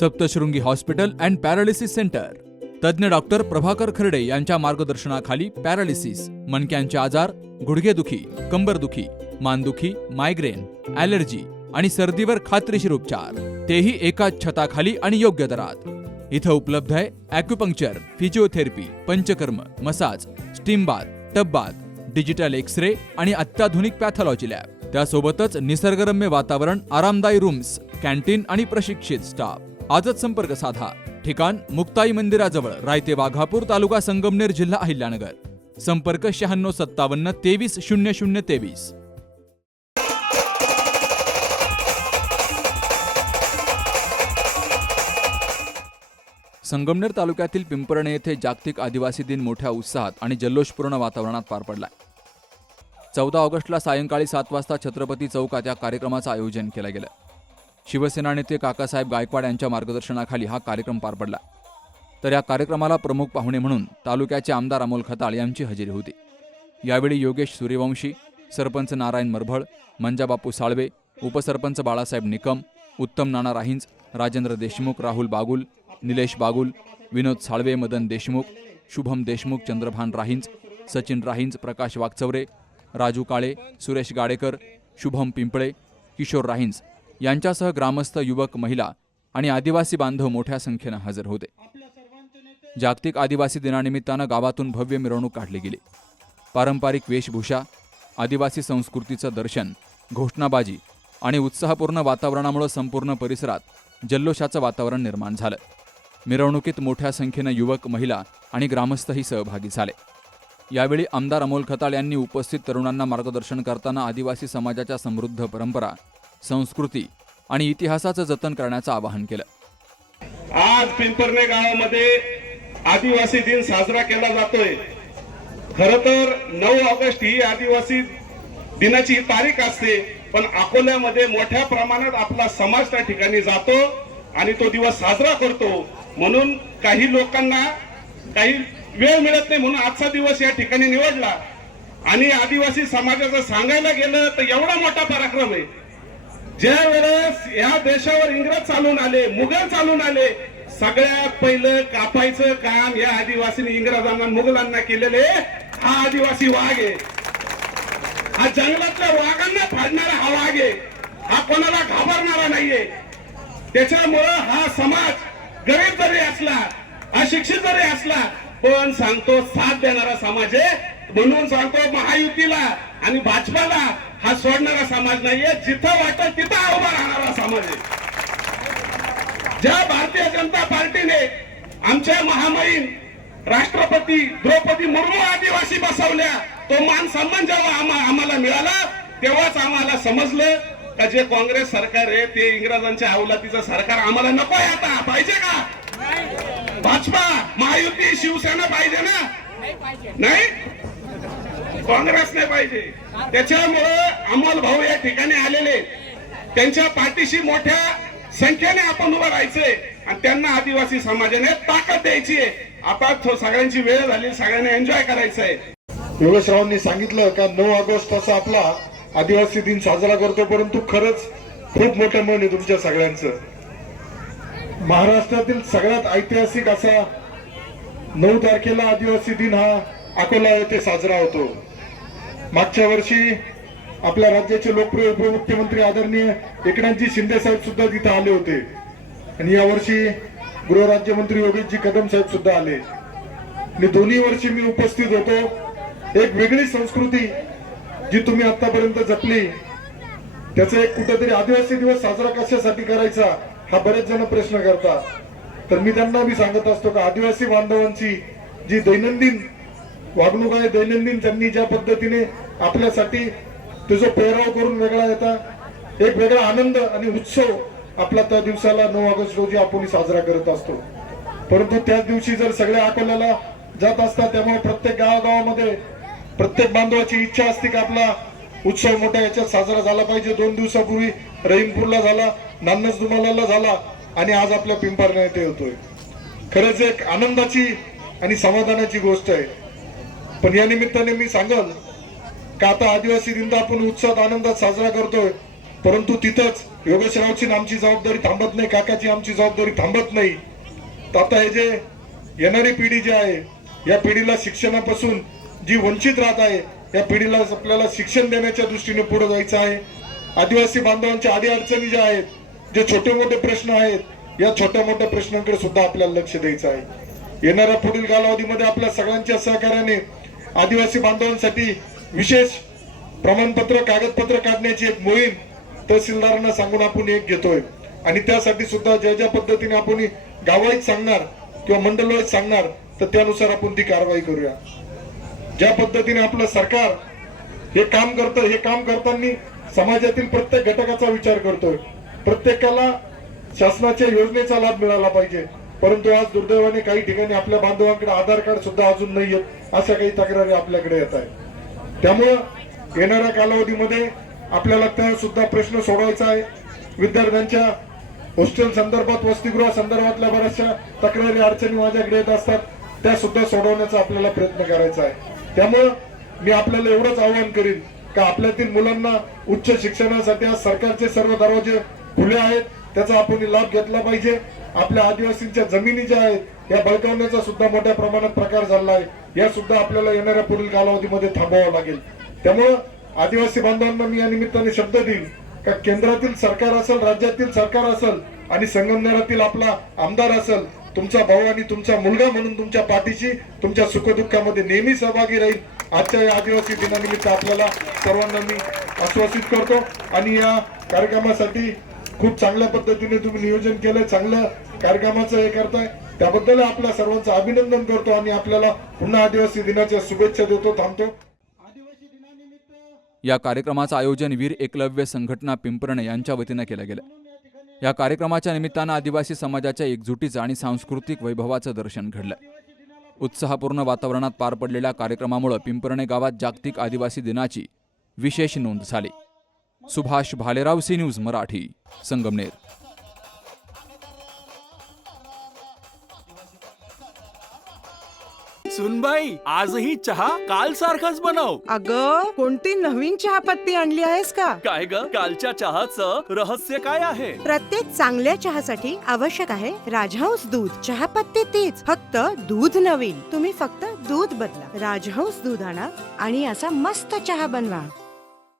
Saptashrungi hospital and paralysis centre. तज्ज्ञ doctor Prabhakar खर्डे यांच्या मार्गदर्शनाखाली पॅरालिसिस, मणक्यांचे आजार, गुडघेदुखी, कंबरदुखी, मानदुखी, मायग्रेन, ॲलर्जी आणि सर्दीवर खात्रीशीर उपचार, तेही एकाच छताखाली आणि योग्य दरात. इथं उपलब्ध आहे acupuncture, physiotherapy, panchakarma, massage, steam bath, tub bath, digital X-ray आणि अत्याधुनिक पॅथॉलॉजी लॅब. त्यासोबतच निसर्गरम्य वातावरण, आरामदायी रूम्स, कॅन्टीन आणि प्रशिक्षित स्टाफ. आजच संपर्क साधा. ठिकाण मुक्ताई मंदिराजवळ, रायते वाघापूर, तालुका संगमनेर, जिल्हा अहिल्यानगर. संपर्क 9657 23 0023. संगमनेर तालुक्यातील पिंपरणे येथे जागतिक आदिवासी दिन मोठ्या उत्साहात आणि जल्लोषपूर्ण वातावरणात पार पडलाय. 14 ऑगस्टला सायंकाळी 7 वाजता छत्रपती चौकात या कार्यक्रमाचं आयोजन केलं गेलं. शिवसेना नेते काकासाहेब गायकवाड यांच्या मार्गदर्शनाखाली हा कार्यक्रम पार पडला. तर या कार्यक्रमाला प्रमुख पाहुणे म्हणून तालुक्याचे आमदार अमोल खताळ यांची हजेरी होती. यावेळी योगेश सूर्यवंशी, सरपंच नारायण मरभळ, मंजाबापू साळवे, उपसरपंच बाळासाहेब निकम, उत्तम नाना राहिंज, राजेंद्र देशमुख, राहुल बागुल, निलेश बागुल, विनोद साळवे, मदन देशमुख, शुभम देशमुख, चंद्रभान राहिंज, सचिन राहिंज, प्रकाश वागचौरे, राजू काळे, सुरेश गाडेकर, शुभम पिंपळे, किशोर राहिंज यांच्यासह ग्रामस्थ, युवक, महिला आणि आदिवासी बांधव मोठ्या संख्येनं हजर होते. जागतिक आदिवासी दिनानिमित्तानं गावातून भव्य मिरवणूक काढली गेली. पारंपरिक वेशभूषा, आदिवासी संस्कृतीचं दर्शन, घोषणाबाजी आणि उत्साहपूर्ण वातावरणामुळे संपूर्ण परिसरात जल्लोषाचं वातावरण निर्माण झालं. मिरवणुकीत मोठ्या संख्येनं युवक, महिला आणि ग्रामस्थही सहभागी झाले. यावेळी आमदार अमोल खताळ यांनी उपस्थित तरुणांना मार्गदर्शन करताना आदिवासी समाजाच्या समृद्ध परंपरा, संस्कृती आणि इतिहासाचं जतन करण्याचं आवाहन केलं. आज पिंपरणे गावामध्ये आदिवासी दिन साजरा केला जातोय. खरं तर 9 ऑगस्ट ही आदिवासी दिनाची तारीख असते, पण अकोल्यामध्ये मोठ्या प्रमाणात आपला समाज त्या ठिकाणी जातो आणि तो दिवस साजरा करतो. म्हणून काही लोकांना काही वेळ मिळत नाही, म्हणून आजचा दिवस या ठिकाणी निवडला. आणि आदिवासी समाजाचं सांगायला गेलं तर एवढा मोठा पराक्रम आहे. ज्या वेळेस या देशावर इंग्रज चालून आले, मुघल चालून आले, सगळ्यात पहिलं कापायचं काम या आदिवासींनी इंग्रजांना, मुघलांना केलेले हा आदिवासी वाघ आहे. हा जंगलातल्या वाघांना फाडणारा हा वाघ आहे. हा कोणाला घाबरणारा नाहीये. त्याच्यामुळं हा समाज गरीब जरी असला, अशिक्षित जरी असला, पण सांगतो साथ देणारा समाज आहे. म्हणून सांगतो महायुतीला आणि भाजपाला हा सोडणारा समाज नाहीये. जिथं वाटत तिथं उभा राहणारा समाज आहे. ज्या भारतीय जनता पार्टीने आमच्या महामहिम राष्ट्रपती द्रौपदी मुर्मू आदिवासी बसवल्या, तो मान सन्मान जेव्हा आम्हाला मिळाला, तेव्हाच आम्हाला समजलं का जे काँग्रेस सरकार आहे ते इंग्रजांच्या अवलातीचं सरकार आम्हाला नको आहे. आता पाहिजे का भाजपा, महायुती, शिवसेना पाहिजे ना? नाही, काँग्रेस नाही पाहिजे. त्याच्यामुळं अमोल भाऊ या ठिकाणी आलेले, त्यांच्या पाठीशी मोठ्या संख्येने आपण उभं राहायचंय आणि त्यांना आदिवासी समाजाने ताकद द्यायची आहे. आता सगळ्यांची वेळ झाली, सगळ्यांनी एन्जॉय करायचंय. योगेशरावांनी सांगितलं का 9 ऑगस्ट असा आपला आदिवासी दिन साजरा करतो, परंतु खरंच खूप मोठं मन आहे तुमच्या सगळ्यांचं. महाराष्ट्रातील सगळ्यात ऐतिहासिक असा 9 तारखेला आदिवासी दिन हा अकोला येथे साजरा होतो. मागच्या वर्षी आपल्या राज्याचे लोकप्रिय उपमुख्यमंत्री आदरणीय एकनाथजी शिंदे साहेब सुद्धा तिथे आले होते आणि यावर्षी गृहराज्यमंत्री योगेशजी कदम साहेब सुद्धा आले. आणि दोन्ही वर्षी मी उपस्थित होतो. एक वेगळी संस्कृती जी तुम्ही आतापर्यंत जपली, त्याचा एक कुठेतरी आदिवासी दिवस साजरा कशासाठी करायचा हा बरेच जण प्रश्न करतात. तर मी त्यांना बी सांगत असतो का आदिवासी बांधवांची जी दैनंदिन वागणूक आहे, दैनंदिन त्यांनी ज्या पद्धतीने आपल्यासाठी त्याचा पेहराव करून वेगळा येतात, एक वेगळा आनंद आणि उत्सव आपला त्या दिवसाला 9 ऑगस्ट रोजी आपण साजरा करत असतो. परंतु त्याच दिवशी जर सगळ्या अकोल्याला जात असतात, त्यामुळे प्रत्येक गावागावामध्ये प्रत्येक बांधवाची इच्छा असते की आपला उत्सव मोठ्या याच्यात साजरा झाला पाहिजे. 2 दिवसापूर्वी रहीमपूरला झाला, नान्नज दुमालाला झाला आणि आज आपल्या पिंपरणे येथे होतोय. खरंच एक आनंदाची आणि समाधानाची गोष्ट आहे. पण या निमित्ताने मी सांगल का आता आदिवासी दिन आपण उत्साहात आनंदात साजरा करतोय, परंतु तिथंच योगेशरावची आमची जबाबदारी थांबत नाही, काकाची आमची जबाबदारी थांबत नाही. तर आता हे जे येणारी पिढी जी आहे, या पिढीला शिक्षणापासून जी वंचित राहत आहे, या पिढीला आपल्याला शिक्षण देण्याच्या दृष्टीने पुढे जायचं आहे. आदिवासी बांधवांच्या अडीअडचणी ज्या आहेत, जे छोटे मोठे प्रश्न आहेत, या छोट्या मोठ्या प्रश्नांकडे सुद्धा आपल्याला लक्ष द्यायचं आहे. येणाऱ्या पुढील कालावधीमध्ये आपल्या सगळ्यांच्या सहकार्याने आदिवासी बांधवांसाठी विशेष प्रमाणपत्र कागदपत्र काढण्याची एक मोहीम तहसीलदारांना सांगून आपण एक घेतोय. आणि त्यासाठी सुद्धा ज्या ज्या पद्धतीने आपण गावाईत सांगणार किंवा मंडळवाईत सांगणार, तर त्यानुसार आपण ती कारवाई करूया. ज्या पद्धतीने आपलं सरकार हे काम करतं, हे काम करताना समाजातील प्रत्येक घटकाचा विचार करतोय. प्रत्येकाला शासनाच्या योजनेचा लाभ मिळाला पाहिजे. परंतु आज दुर्दैवाने काही ठिकाणी आपल्या बांधवांकडे आधार कार्ड सुद्धा अजून नाही येत, अशा काही तक्रारी आपल्याकडे येत आहेत. त्यामुळं येणाऱ्या कालावधीमध्ये आपल्याला त्या सुद्धा प्रश्न सोडवायचा आहे. विद्यार्थ्यांच्या हॉस्टेल संदर्भात, वसतिगृह संदर्भातल्या बऱ्याचशा तक्रारी अडचणी माझ्याकडे येत असतात, त्या सुद्धा सोडवण्याचा आपल्याला प्रयत्न करायचा आहे. त्यामुळं मी आपल्याला एवढंच आवाहन करीन का आपल्यातील मुलांना उच्च शिक्षणासाठी आज सरकारचे सर्व दरवाजे खुले आहेत, त्याचा आपण लाभ घेतला पाहिजे. आपल्या आदिवासींच्या जमिनी ज्या आहेत या बळकावण्याचा सुद्धा मोठ्या प्रमाणात प्रकार झाला आहे, या सुद्धा आपल्याला येणाऱ्या पुढील कालावधीमध्ये थांबवावं लागेल. त्यामुळं आदिवासी बांधवांना मी या निमित्ताने शब्द देईल का केंद्रातील सरकार असेल, राज्यातील सरकार असेल आणि संगमनेरातील आपला आमदार असेल, तुमचा भाऊ आणि तुमचा मुलगा म्हणून तुमच्या पाठीशी, तुमच्या सुखदुःखामध्ये नेहमी सहभागी राहील. आजच्या या आदिवासी दिनानिमित्त आपल्याला सर्वांना मी आश्वासित करतो. आणि या कार्यक्रमासाठी खूप चांगल्या पद्धतीने तुम्ही नियोजन केलंय, चांगलं कार्यक्रमाचं हे करताय, त्याबद्दल आपल्या सर्वांचं अभिनंदन करतो आणि आपल्याला पुन्हा आदिवासी दिनाच्या शुभेच्छा देतो. थांबतो. या कार्यक्रमाचं आयोजन वीर एकलव्य संघटना पिंपरणे यांच्या वतीनं केलं गेलं. या कार्यक्रमाच्या निमित्तानं आदिवासी समाजाच्या एकजुटीचं आणि सांस्कृतिक वैभवाचं दर्शन घडलं. उत्साहपूर्ण वातावरणात पार पडलेल्या कार्यक्रमामुळे पिंपरणे गावात जागतिक आदिवासी दिनाची विशेष नोंद झाली. Subhash Bhalerao, C News Marathi, Sangamner. सुनबाई, आजही चहा काल सारखाच बनव. अगं, कोणती नवीन चहापत्ती आणली आहेस का? काय ग, कालच्या चहाचं रहस्य काय आहे? प्रत्येक चांगल्या चहासाठी आवश्यक आहे राजहंस दूध. चहापत्ती तीच, फक्त दूध नवीन. तुम्ही फक्त दूध बदला. राजहंस दूध आणा आणि असा मस्त चहा बनवा.